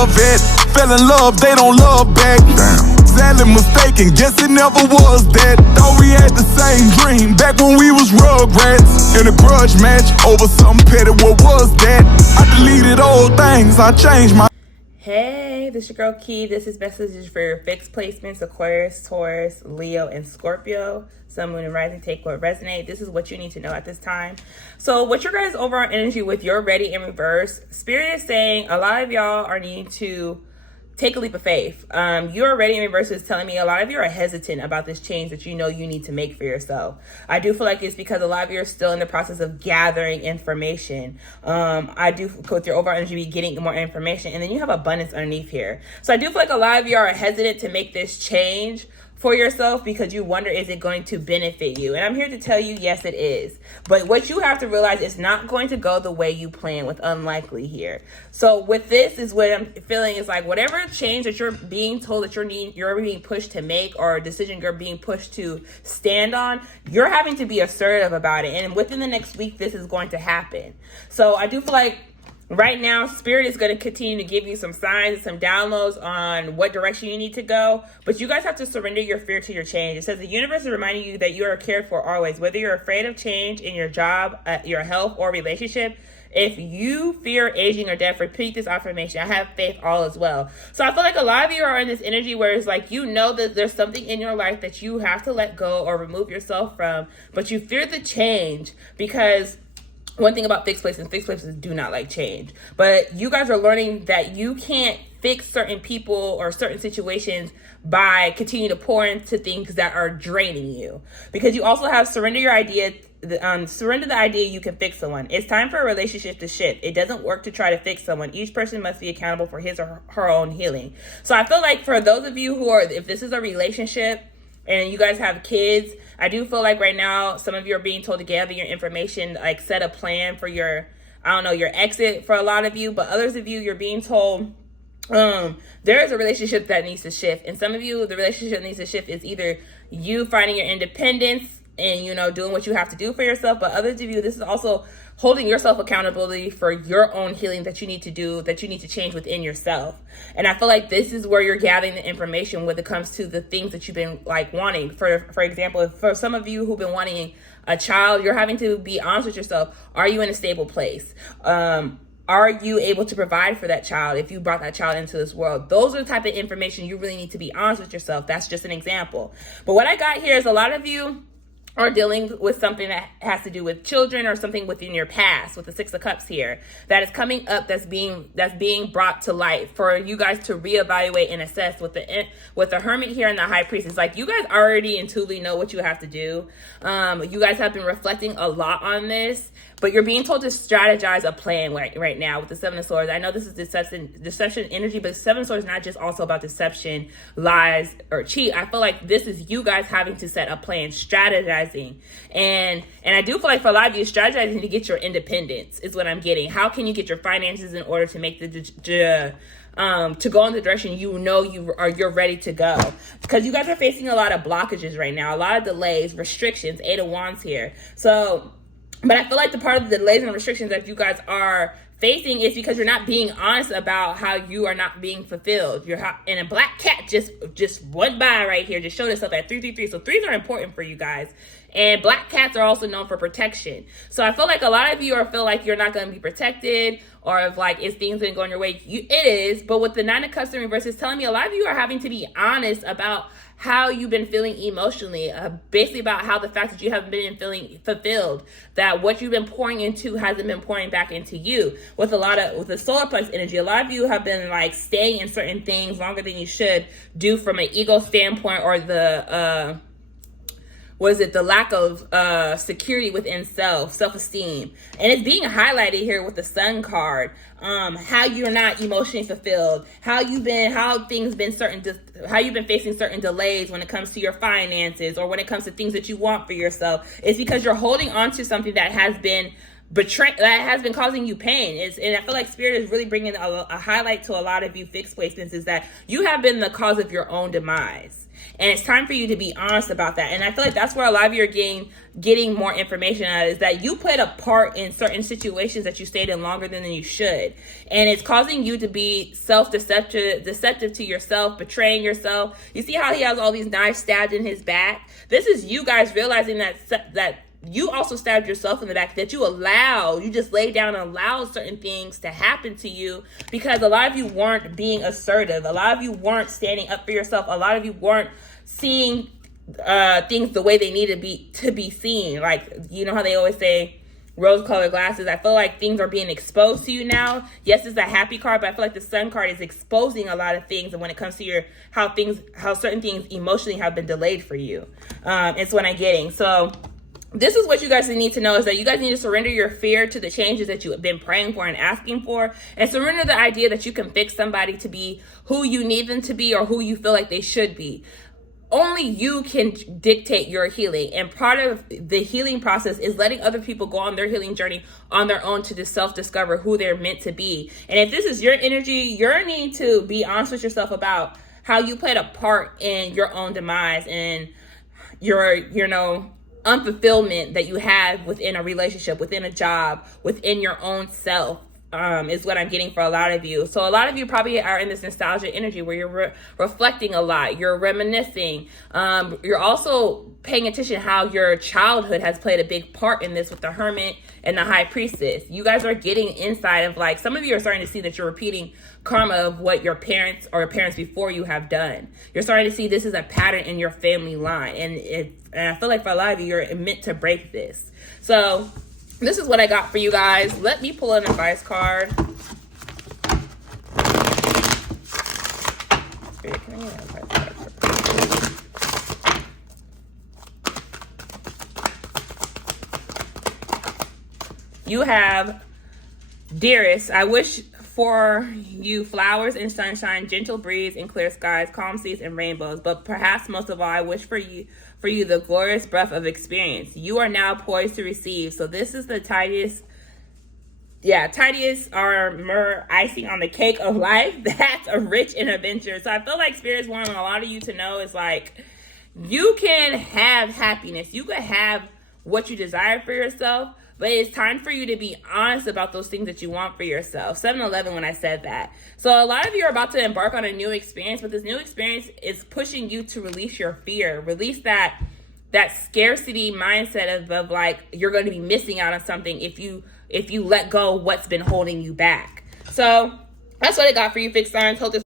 love it. Fell in love, they don't love back. Damn. Sadly mistaken, guess it never was that. Thought we had the same dream back when we was rugrats. In a grudge match over something petty, what was that? I deleted old things, I changed my... Hey, this is your girl Key. This is messages for your fixed placements, Aquarius, Taurus, Leo, and Scorpio. Sun, Moon, and Rising, take what resonate. This is what you need to know at this time. So what's your guys' overall energy with your ready in reverse? Spirit is saying a lot of y'all are needing to take a leap of faith. Your ready in reverse is telling me a lot of you are hesitant about this change that you know you need to make for yourself. I do feel like it's because a lot of you are still in the process of gathering information. I do, with your overall energy, be getting more information, and then you have abundance underneath here. So I do feel like a lot of you are hesitant to make this change for yourself because you wonder, is it going to benefit you? And I'm here to tell you, yes, it is. But what you have to realize is not going to go the way you plan with unlikely here. So with this is what I'm feeling is like whatever change that you're being told that you're being pushed to make, or a decision you're being pushed to stand on, you're having to be assertive about it. And within the next week, this is going to happen. So I do feel like right now, Spirit is going to continue to give you some signs and some downloads on what direction you need to go. But you guys have to surrender your fear to your change. It says the universe is reminding you that you are cared for always. Whether you're afraid of change in your job, your health, or relationship, if you fear aging or death, repeat this affirmation. I have faith, all is well. So I feel like a lot of you are in this energy where it's like you know that there's something in your life that you have to let go or remove yourself from. But you fear the change because... one thing about fixed places do not like change. But you guys are learning that you can't fix certain people or certain situations by continuing to pour into things that are draining you. Because you also have surrender the idea you can fix someone. It's time for a relationship to shift. It doesn't work to try to fix someone. Each person must be accountable for his or her own healing. So I feel like for those of you who are, if this is a relationship and you guys have kids, I do feel like right now, some of you are being told to gather your information, like set a plan for your, your exit for a lot of you. But others of you, you're being told there is a relationship that needs to shift. And some of you, the relationship that needs to shift is either you finding your independence and, doing what you have to do for yourself. But others of you, this is also holding yourself accountability for your own healing that you need to do, that you need to change within yourself. And I feel like this is where you're gathering the information when it comes to the things that you've been like wanting. For example, for some of you who've been wanting a child, you're having to be honest with yourself. Are you in a stable place? Are you able to provide for that child if you brought that child into this world? Those are the type of information you really need to be honest with yourself. That's just an example. But what I got here is a lot of you are dealing with something that has to do with children or something within your past, with the Six of Cups here that is coming up, that's being brought to light for you guys to reevaluate and assess. With the Hermit here and the High Priest, it's like you guys already intuitively know what you have to do. You guys have been reflecting a lot on this, but you're being told to strategize a plan right now with the Seven of Swords. I know this is deception energy, but Seven of Swords is not just also about deception, lies, or cheat. I feel like this is you guys having to set a plan, strategize. And I do feel like for a lot of you, strategizing to get your independence is what I'm getting. How can you get your finances in order to make to go in the direction you're ready to go? Because you guys are facing a lot of blockages right now, a lot of delays, restrictions, Eight of Wands here. So, but I feel like the part of the delays and restrictions that you guys are facing is because you're not being honest about how you are not being fulfilled. And a black cat just went by right here, just showed itself at 333. So threes are important for you guys. And black cats are also known for protection. So I feel like a lot of you feel like you're not going to be protected, or if like is things going to go your way. It is, but with the Nine of Cups in reverse, it's telling me a lot of you are having to be honest about how you've been feeling emotionally, basically about how the fact that you haven't been feeling fulfilled, that what you've been pouring into hasn't been pouring back into you. With the solar plex energy, a lot of you have been like staying in certain things longer than you should do from an ego standpoint, or the lack of security within self-esteem. And it's being highlighted here with the Sun card. How you're not emotionally fulfilled, how you've been facing certain delays when it comes to your finances, or when it comes to things that you want for yourself. It's because you're holding on to something that has been that has been causing you pain. And I feel like Spirit is really bringing a highlight to a lot of you fixed placements, is that you have been the cause of your own demise. And it's time for you to be honest about that. And I feel like that's where a lot of you are getting more information at, is that you played a part in certain situations that you stayed in longer than you should. And it's causing you to be deceptive to yourself, betraying yourself. You see how he has all these knives stabbed in his back? This is you guys realizing that you also stabbed yourself in the back, that you just laid down and allowed certain things to happen to you because a lot of you weren't being assertive. A lot of you weren't standing up for yourself. A lot of you weren't seeing things the way they need to be seen. Like, you know how they always say rose-colored glasses? I feel like things are being exposed to you now. Yes, it's a happy card, but I feel like the Sun card is exposing a lot of things, and when it comes to how certain things emotionally have been delayed for you. It's what I'm getting. So this is what you guys need to know, is that you guys need to surrender your fear to the changes that you have been praying for and asking for, and surrender the idea that you can fix somebody to be who you need them to be or who you feel like they should be. Only you can dictate your healing, and part of the healing process is letting other people go on their healing journey on their own to just self-discover who they're meant to be. And if this is your energy, you need to be honest with yourself about how you played a part in your own demise and your, unfulfillment that you have within a relationship, within a job, within your own self, is what I'm getting for a lot of you. So a lot of you probably are in this nostalgia energy where you're reflecting a lot, you're reminiscing. You're also paying attention how your childhood has played a big part in this with the Hermit and the High Priestess. You guys are getting inside of, like, some of you are starting to see that you're repeating karma of what your parents or parents before you have done. You're starting to see this is a pattern in your family line, and I feel like for a lot of you, you're meant to break this. So this is what I got for you guys. Let me pull an advice card. Spirit, can I get an advice card? You have, dearest, I wish for you flowers and sunshine, gentle breeze and clear skies, calm seas and rainbows. But perhaps most of all, I wish for you the glorious breath of experience. You are now poised to receive. So this is the tidiest or myrrh icing on the cake of life. That's a rich and adventure. So I feel like Spirit's wanting a lot of you to know is, like, you can have happiness. You can have what you desire for yourself, but it's time for you to be honest about those things that you want for yourself. 7-Eleven when I said that. So a lot of you are about to embark on a new experience, but this new experience is pushing you to release your fear. Release that scarcity mindset of like, you're going to be missing out on something if you let go of what's been holding you back. So that's what I got for you, fixed signs. Hope this